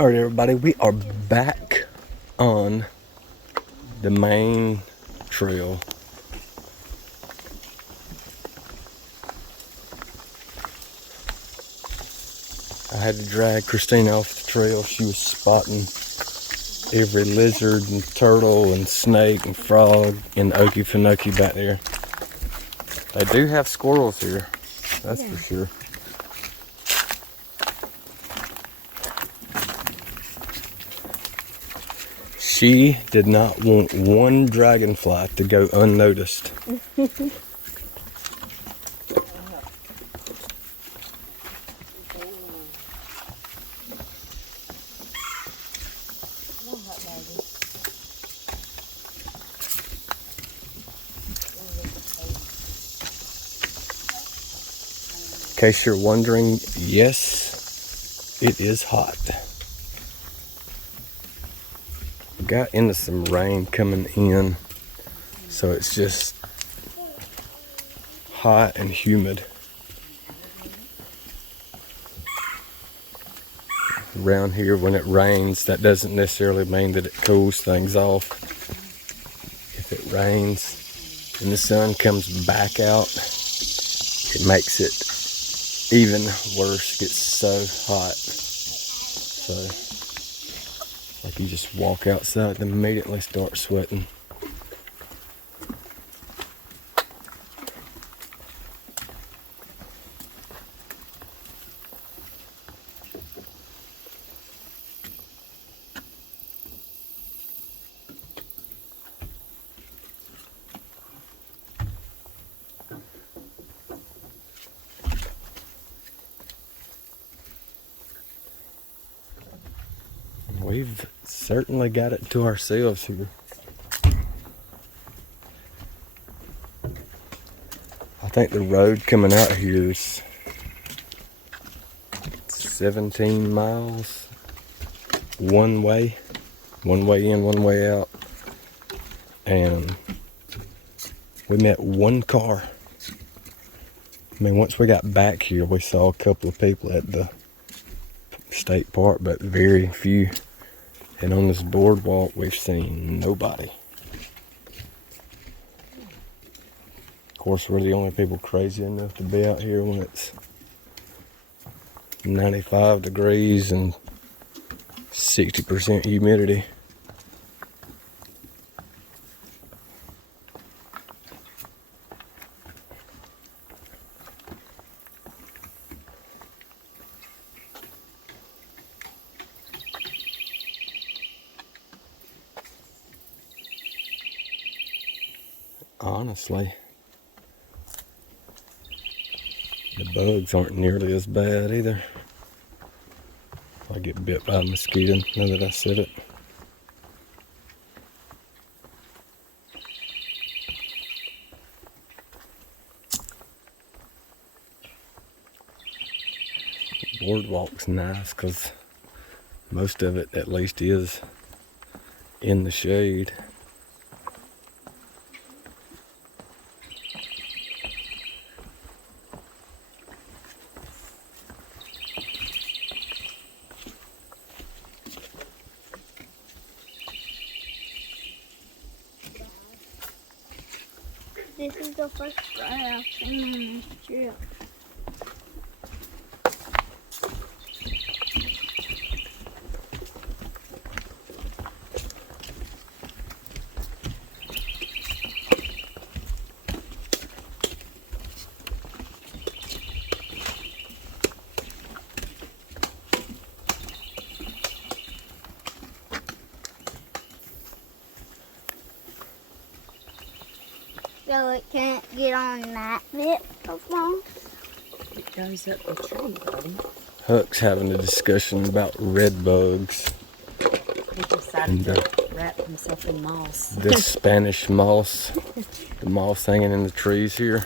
Alright everybody, we are back on the main trail. I had to drag Christina off the trail. She was spotting every lizard and turtle and snake and frog in the Okefenokee back there. They do have squirrels here, that's for sure. She did not want one dragonfly to go unnoticed. In case you're wondering, yes, it is hot. Got into some rain coming in, so it's just hot and humid. Around here when it rains, that doesn't necessarily mean that it cools things off. If it rains and the sun comes back out, it makes it even worse. It gets so hot. So like you just walk outside and immediately start sweating. We've certainly got it to ourselves here. I think the road coming out here is 17 miles one way in, one way out. And we met one car. I mean, once we got back here, we saw a couple of people at the state park, but very few. And on this boardwalk, we've seen nobody. Of course, we're the only people crazy enough to be out here when it's 95 degrees and 60% humidity. Honestly, the bugs aren't nearly as bad either. I get bit by a mosquito now that I said it. The boardwalk's nice because most of it at least is in the shade. This is the first ride I've seen on this trail. So it can't get on that bit of moss. It goes up the tree, buddy. Huck's having a discussion about red bugs. He decided to wrap himself in moss. This Spanish moss, the moss hanging in the trees here.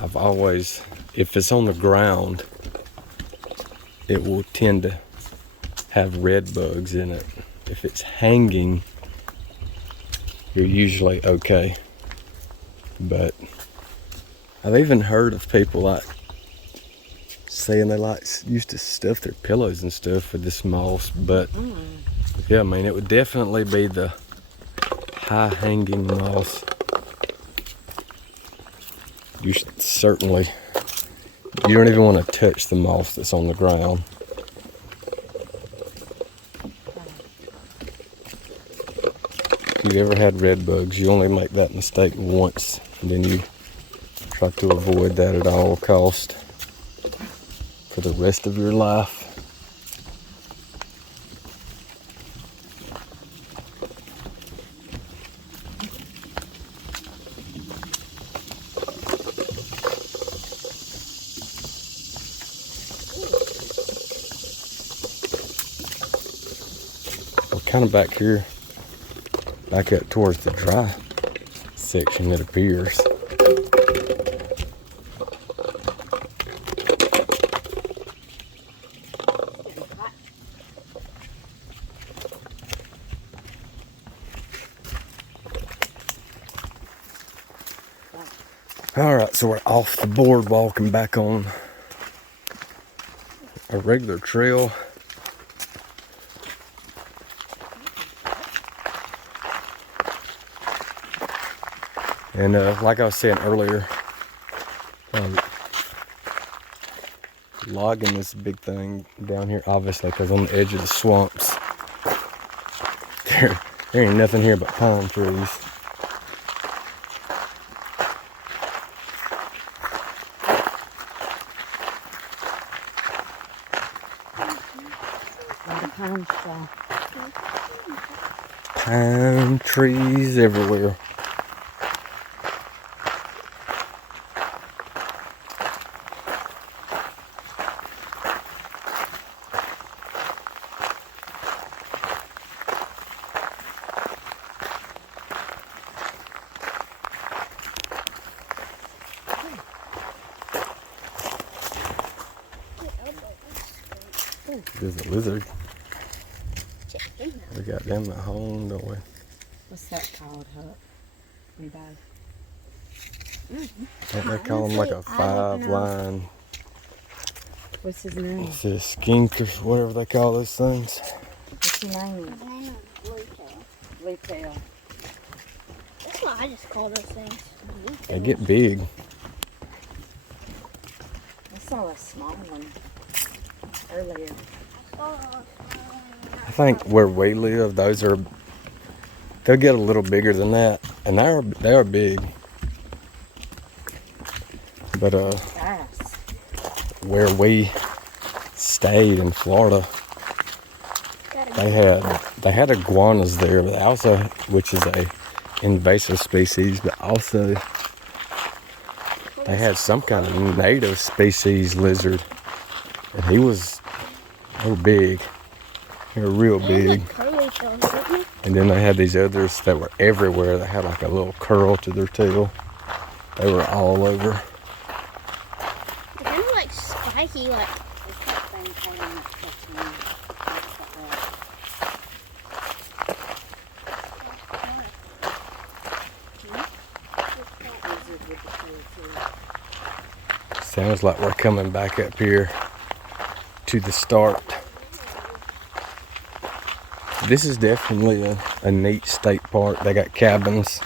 I've always, if it's on the ground, it will tend to have red bugs in it. If it's hanging, you're usually okay. But I've even heard of people like saying they used to stuff their pillows and stuff with this moss, but yeah, I mean, it would definitely be the high-hanging moss. You certainly, you don't even want to touch the moss that's on the ground. If you've ever had red bugs, you only make that mistake once, and then you try to avoid that at all cost for the rest of your life. We're kind of back here, back up towards the dry section, it appears. All right, so we're off the boardwalk and back on a regular trail. And like I was saying earlier, logging is a big thing down here, obviously, because on the edge of the swamps, there ain't nothing here but pine trees. Pine trees everywhere. There's a lizard. We got them at home, don't we? What's that called, Huck? Anybody? Don't they call them like a 5-line? What's his name? It's a skink or whatever they call those things. What's his name? Blue tail. That's what I just call those things. They get big. I saw a small one earlier. I think where we live, they'll get a little bigger than that, and they are big. But Fast. where we stayed in Florida, they had iguanas there, but also, which is a invasive species, but also they had some kind of native species lizard, and they were big. They were real big. And then they had these others that were everywhere that had like a little curl to their tail. They were all over. They're kind of like spiky, like. Sounds like we're coming back up here to the start. This is definitely a neat state park. They got cabins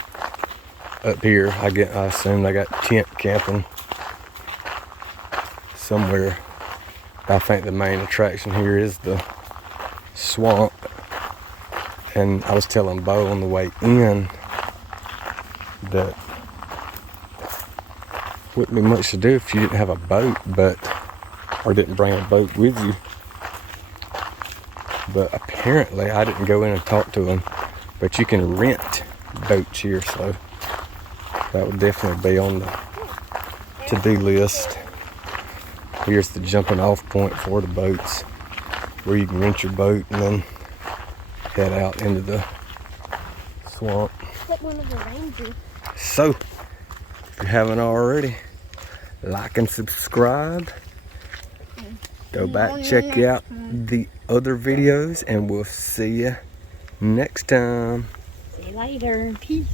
up here. I assume they got tent camping somewhere. I think the main attraction here is the swamp. And I was telling Bo on the way in that wouldn't be much to do if you didn't have a boat, or didn't bring a boat with you. But apparently, I didn't go in and talk to them, but you can rent boats here, so that would definitely be on the to-do list. Here's the jumping off point for the boats, where you can rent your boat and then head out into the swamp. Like one of the rangers. So, if you haven't already, like and subscribe. Go back, check out the other videos, and we'll see you next time. See you later. Peace.